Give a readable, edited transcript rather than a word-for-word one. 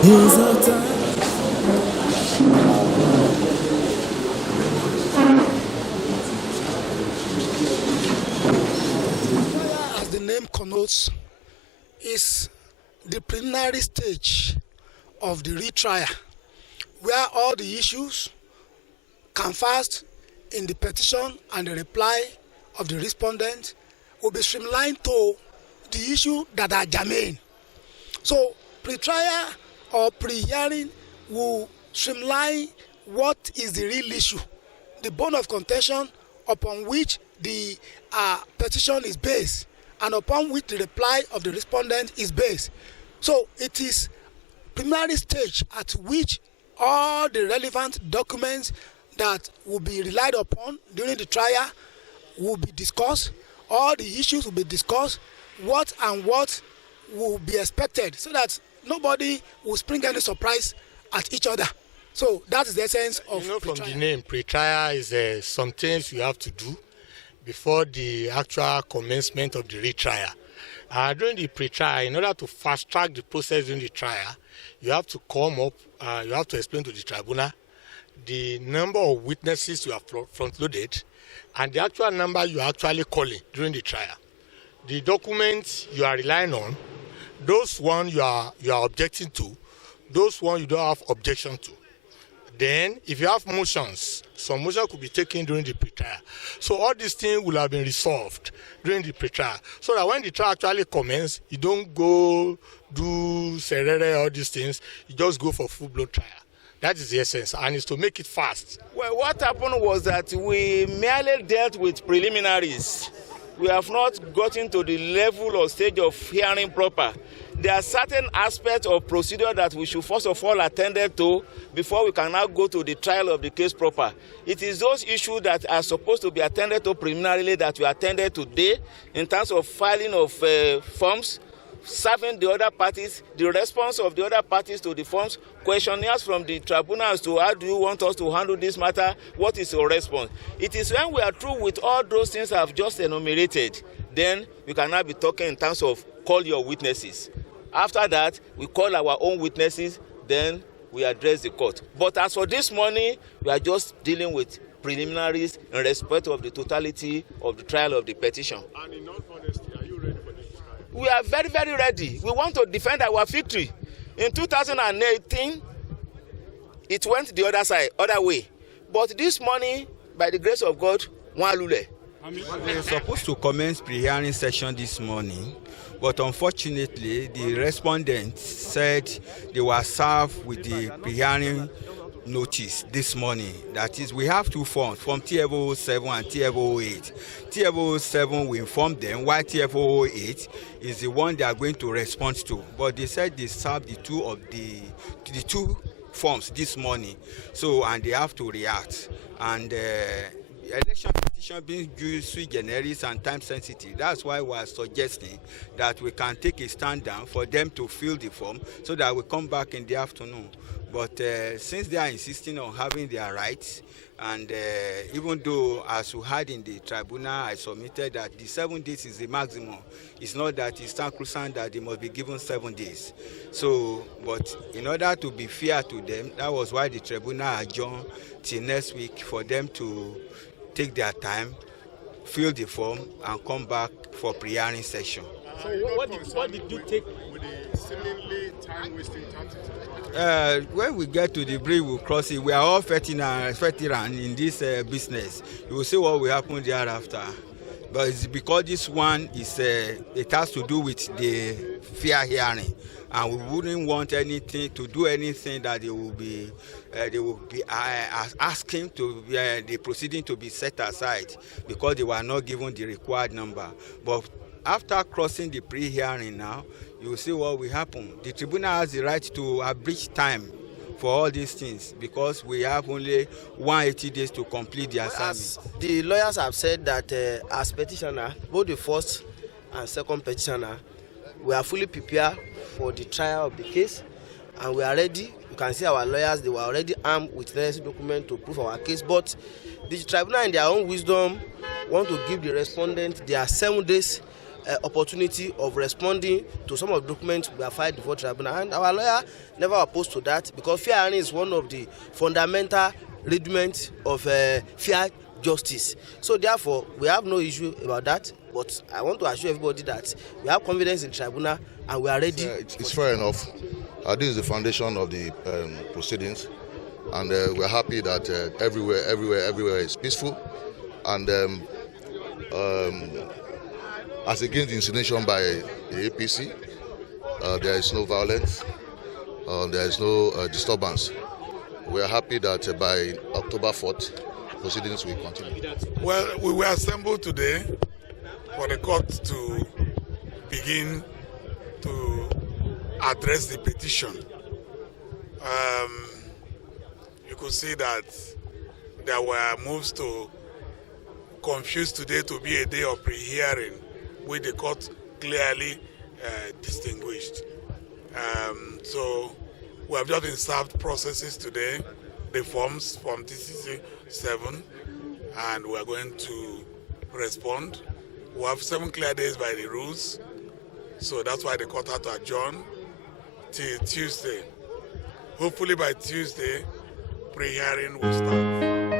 As the name connotes, is the preliminary stage of the retrial, where all the issues canvassed in the petition and the reply of the respondent will be streamlined to the issue that are germane. So pre-trial or pre-hearing will streamline what is the real issue, the bone of contention upon which the petition is based and upon which the reply of the respondent is based. So it is preliminary stage at which all the relevant documents that will be relied upon during the trial will be discussed, all the issues will be discussed, what will be expected, so that nobody will spring any surprise at each other. So that is the essence of from the name, pre-trial is some things you have to do before the actual commencement of the retrial. During the pre-trial, in order to fast-track the process during the trial, you have to come up, you have to explain to the tribunal the number of witnesses you have front-loaded and the actual number you are actually calling during the trial. The documents you are relying on, those ones you are objecting to, those ones you don't have objection to. Then, if you have motions, some motion could be taken during the pre-trial. So all these things will have been resolved during the pre-trial. So that when the trial actually commences, you don't go do serere, all these things. You just go for full-blown trial. That is the essence, and it's to make it fast. Well, what happened was that we merely dealt with preliminaries. We have not gotten to the level or stage of hearing proper. There are certain aspects of procedure that we should first of all attend to before we can now go to the trial of the case proper. It is those issues that are supposed to be attended to preliminarily that we attended today in terms of filing of forms, serving the other parties, the response of the other parties to the forms, questionnaires from the tribunals to how do you want us to handle this matter, what is your response. It is when we are through with all those things I have just enumerated, then we can now be talking in terms of call your witnesses. After that, we call our own witnesses, then we address the court. But as for this morning, we are just dealing with preliminaries in respect of the totality of the trial of the petition. And in all honesty, are you ready for this trial? We are very, very ready. We want to defend our victory. In 2018, it went the other way. But this morning, by the grace of God, Walule. We were supposed to commence pre-hearing session this morning, but unfortunately, the respondents said they were served with the pre-hearing notice this morning. That is, we have two forms, Form TF-07 and TF-08. TF-07 we informed them, while TF-08 is the one they are going to respond to. But they said they served the two forms this morning, so and they have to react. And election petition being used sui generis and time sensitive. That's why we are suggesting that we can take a stand down for them to fill the form so that we come back in the afternoon. But since they are insisting on having their rights, and even though, as we had in the tribunal, I submitted that the 7 days is the maximum. It's not that it's sacrosanct that they must be given 7 days. So, but in order to be fair to them, that was why the tribunal adjourned till next week for them to take their time, fill the form, and come back for pre-hearing session. So what did you take with the seemingly time-wasting tactics? When we get to the bridge, we'll cross it. We are all veteran in this business. You will see what will happen thereafter. But it's because this one is it has to do with the fair hearing, and we wouldn't want anything to do anything that they will be asking to the proceeding to be set aside because they were not given the required number. But after crossing the pre-hearing now, you will see what will happen. The tribunal has the right to abridge time for all these things because we have only 180 days to complete the assignment. The lawyers have said that as petitioner, both the first and second petitioner, we are fully prepared for the trial of the case, and we are ready. You can see our lawyers, they were already armed with necessary documents to prove our case, but the tribunal in their own wisdom want to give the respondent their 7 days opportunity of responding to some of the documents we have filed before tribunal, and our lawyer never opposed to that, because fair hearing is one of the fundamental rudiments of fair justice. So therefore, we have no issue about that. But I want to assure everybody that we have confidence in tribunal and we are ready. It's fair enough. This is the foundation of the proceedings, and we're happy that everywhere is peaceful. And as against the insinuation by the APC, there is no violence, there is no disturbance. We are happy that by October 4th, proceedings will continue. Well, we were assembled today for the court to begin to address the petition. You could see that there were moves to confuse today to be a day of pre-hearing, which the court clearly distinguished. So we have just been served processes today, the forms from TCC 7, and we are going to respond. We have 7 clear days by the rules, so that's why the court had to adjourn till Tuesday. Hopefully by Tuesday, pre-hearing will start.